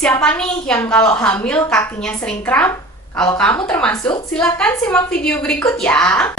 Siapa nih yang kalau hamil kakinya sering kram? Kalau kamu termasuk, silahkan simak video berikut ya.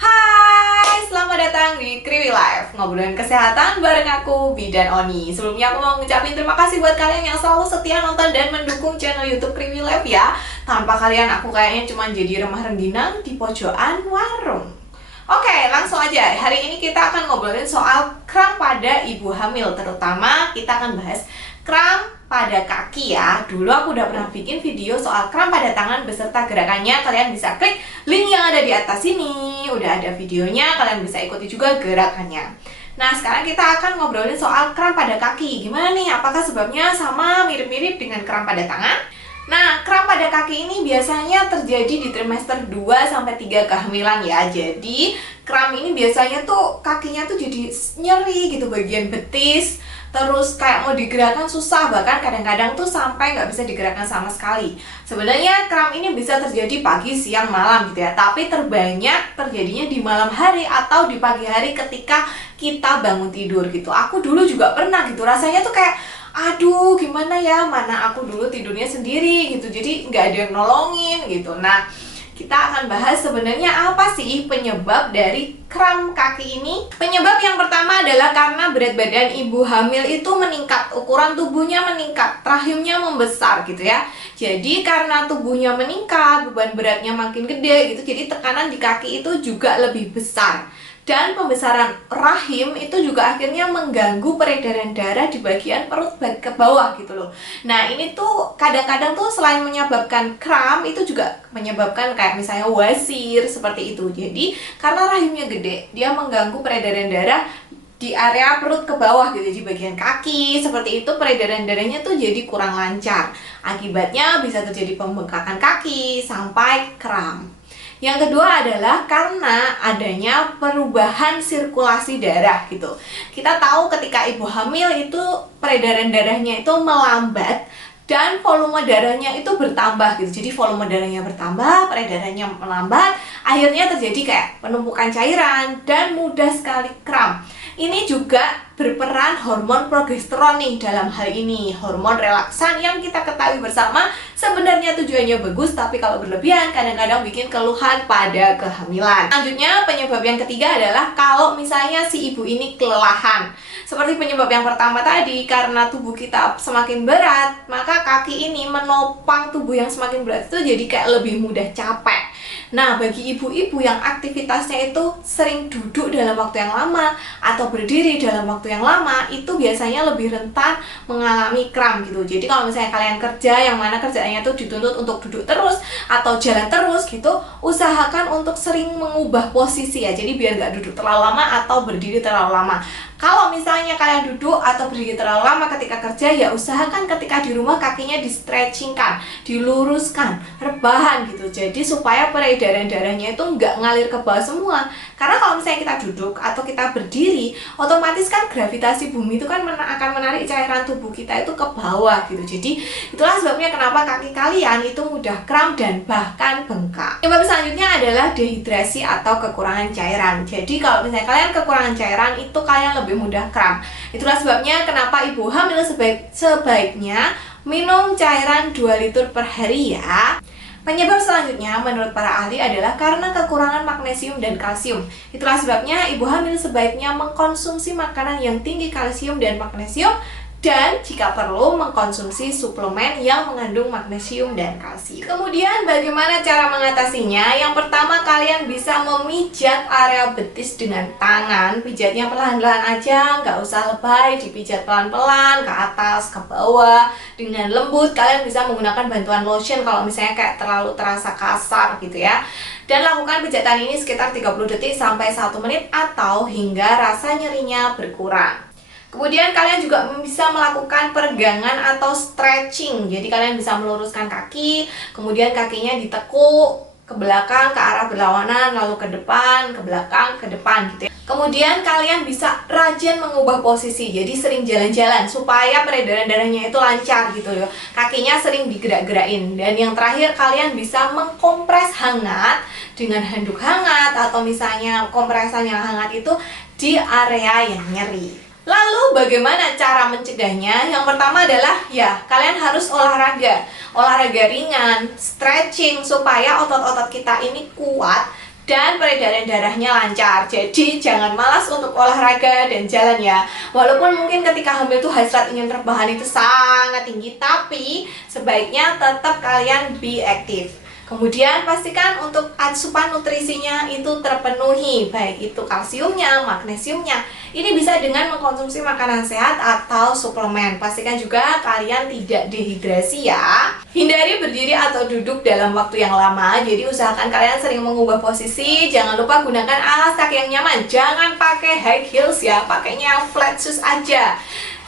Hai, selamat datang di Kriwi Life, ngobrolin kesehatan bareng aku, Bidan Oni. Sebelumnya aku mau ngucapin terima kasih buat kalian yang selalu setia nonton dan mendukung channel YouTube Kriwi Life ya. Tanpa kalian aku kayaknya cuma jadi remah rengginang di pojokan warung. Oke, langsung aja. Hari ini kita akan ngobrolin soal kram pada ibu hamil. Terutama kita akan bahas kram pada kaki ya. Dulu aku udah pernah bikin video soal kram pada tangan beserta gerakannya. Kalian bisa klik link yang ada di atas ini. Udah ada videonya, kalian bisa ikuti juga gerakannya. Nah, sekarang kita akan ngobrolin soal kram pada kaki. Gimana nih? Apakah sebabnya sama mirip-mirip dengan kram pada tangan? Nah, kram pada kaki ini biasanya terjadi di trimester 2-3 kehamilan ya. Jadi, kram ini biasanya tuh kakinya tuh jadi nyeri gitu bagian betis. Terus kayak mau digerakkan susah, bahkan kadang-kadang tuh sampai nggak bisa digerakkan sama sekali. Sebenarnya kram ini bisa terjadi pagi, siang, malam gitu ya. Tapi terbanyak terjadinya di malam hari atau di pagi hari ketika kita bangun tidur gitu. Aku dulu juga pernah gitu, rasanya tuh kayak aduh gimana ya, mana aku dulu tidurnya sendiri gitu, jadi nggak ada yang nolongin gitu. Nah, kita akan bahas sebenarnya apa sih penyebab dari kram kaki ini. Penyebab yang pertama adalah karena berat badan ibu hamil itu meningkat, ukuran tubuhnya meningkat, rahimnya membesar gitu ya. Jadi karena tubuhnya meningkat, beban beratnya makin gede gitu, jadi tekanan di kaki itu juga lebih besar. Dan pembesaran rahim itu juga akhirnya mengganggu peredaran darah di bagian perut ke bawah gitu loh. Nah, ini tuh kadang-kadang tuh selain menyebabkan kram, itu juga menyebabkan kayak misalnya wasir seperti itu. Jadi karena rahimnya gede, dia mengganggu peredaran darah di area perut ke bawah gitu, di bagian kaki seperti itu, peredaran darahnya tuh jadi kurang lancar. Akibatnya bisa terjadi pembengkakan kaki sampai kram. Yang kedua adalah karena adanya perubahan sirkulasi darah gitu. Kita tahu ketika ibu hamil itu peredaran darahnya itu melambat dan volume darahnya itu bertambah gitu. Jadi volume darahnya bertambah, peredarannya melambat, akhirnya terjadi kayak penumpukan cairan dan mudah sekali kram. Ini juga berperan hormon progesteron nih dalam hal ini, hormon relaksan yang kita ketahui bersama sebenarnya tujuannya bagus, tapi kalau berlebihan kadang-kadang bikin keluhan pada kehamilan. Selanjutnya, penyebab yang ketiga adalah kalau misalnya si ibu ini kelelahan. Seperti penyebab yang pertama tadi, karena tubuh kita semakin berat, maka kaki ini menopang tubuh yang semakin berat itu jadi kayak lebih mudah capek. Nah, bagi ibu-ibu yang aktivitasnya itu sering duduk dalam waktu yang lama atau berdiri dalam waktu yang lama, itu biasanya lebih rentan mengalami kram gitu. Jadi kalau misalnya kalian kerja yang mana kerjaannya tuh dituntut untuk duduk terus atau jalan terus gitu, usahakan untuk sering mengubah posisi ya. Jadi biar nggak duduk terlalu lama atau berdiri terlalu lama. Kalau misalnya kalian duduk atau berdiri terlalu lama ketika kerja, ya usahakan ketika di rumah kakinya di-stretchingkan, diluruskan, rebahan gitu. Jadi supaya peredaran darahnya itu nggak ngalir ke bawah semua. Karena kalau misalnya kita duduk atau kita berdiri, otomatis kan gravitasi bumi itu kan akan menarik cairan tubuh kita itu ke bawah gitu. Jadi itulah sebabnya kenapa kaki kalian itu mudah kram dan bahkan bengkak. Penyebab selanjutnya adalah dehidrasi atau kekurangan cairan. Jadi kalau misalnya kalian kekurangan cairan, itu kalian lebih mudah kram. Itulah sebabnya kenapa ibu hamil sebaiknya minum cairan 2 liter per hari ya. Penyebab selanjutnya menurut para ahli adalah karena kekurangan magnesium dan kalsium. Itulah sebabnya ibu hamil sebaiknya mengkonsumsi makanan yang tinggi kalsium dan magnesium, dan jika perlu mengkonsumsi suplemen yang mengandung magnesium dan kalsium. Kemudian bagaimana cara mengatasinya? Yang pertama, kalian bisa memijat area betis dengan tangan. Pijatnya perlahan-lahan aja, nggak usah lebay, dipijat pelan-pelan ke atas, ke bawah dengan lembut. Kalian bisa menggunakan bantuan lotion kalau misalnya kayak terlalu terasa kasar gitu ya. Dan lakukan pijatan ini sekitar 30 detik sampai 1 menit atau hingga rasa nyerinya berkurang. Kemudian kalian juga bisa melakukan peregangan atau stretching. Jadi kalian bisa meluruskan kaki, kemudian kakinya ditekuk ke belakang, ke arah berlawanan, lalu ke depan, ke belakang, ke depan gitu ya. Kemudian kalian bisa rajin mengubah posisi. Jadi sering jalan-jalan supaya peredaran darahnya itu lancar gitu loh. Kakinya sering digerak-gerakin. Dan yang terakhir, kalian bisa mengkompres hangat dengan handuk hangat atau misalnya kompresan yang hangat itu di area yang nyeri. Lalu bagaimana cara mencegahnya? Yang pertama adalah ya kalian harus olahraga. Olahraga ringan, stretching supaya otot-otot kita ini kuat dan peredaran darahnya lancar. Jadi jangan malas untuk olahraga dan jalan ya. Walaupun mungkin ketika hamil tuh hasrat ingin rebahan itu sangat tinggi, tapi sebaiknya tetap kalian be aktif. Kemudian pastikan untuk asupan nutrisinya itu terpenuhi, baik itu kalsiumnya, magnesiumnya. Ini bisa dengan mengkonsumsi makanan sehat atau suplemen. Pastikan juga kalian tidak dehidrasi ya. Hindari berdiri atau duduk dalam waktu yang lama. Jadi usahakan kalian sering mengubah posisi. Jangan lupa gunakan alas kaki yang nyaman. Jangan pakai high heels ya, pakainya yang flat shoes aja.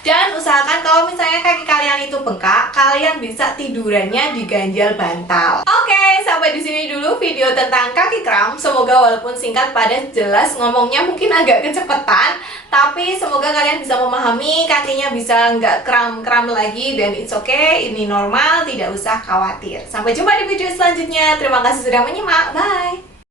Dan usahakan kalau misalnya kaki kalian itu bengkak, kalian bisa tidurannya di ganjal bantal. Oke, sampai di sini dulu video tentang kaki kram. Semoga walaupun singkat padat jelas, ngomongnya mungkin agak kecepatan, tapi semoga kalian bisa memahami, kakinya bisa nggak kram-kram lagi, dan it's okay, ini normal, tidak usah khawatir. Sampai jumpa di video selanjutnya. Terima kasih sudah menyimak. Bye.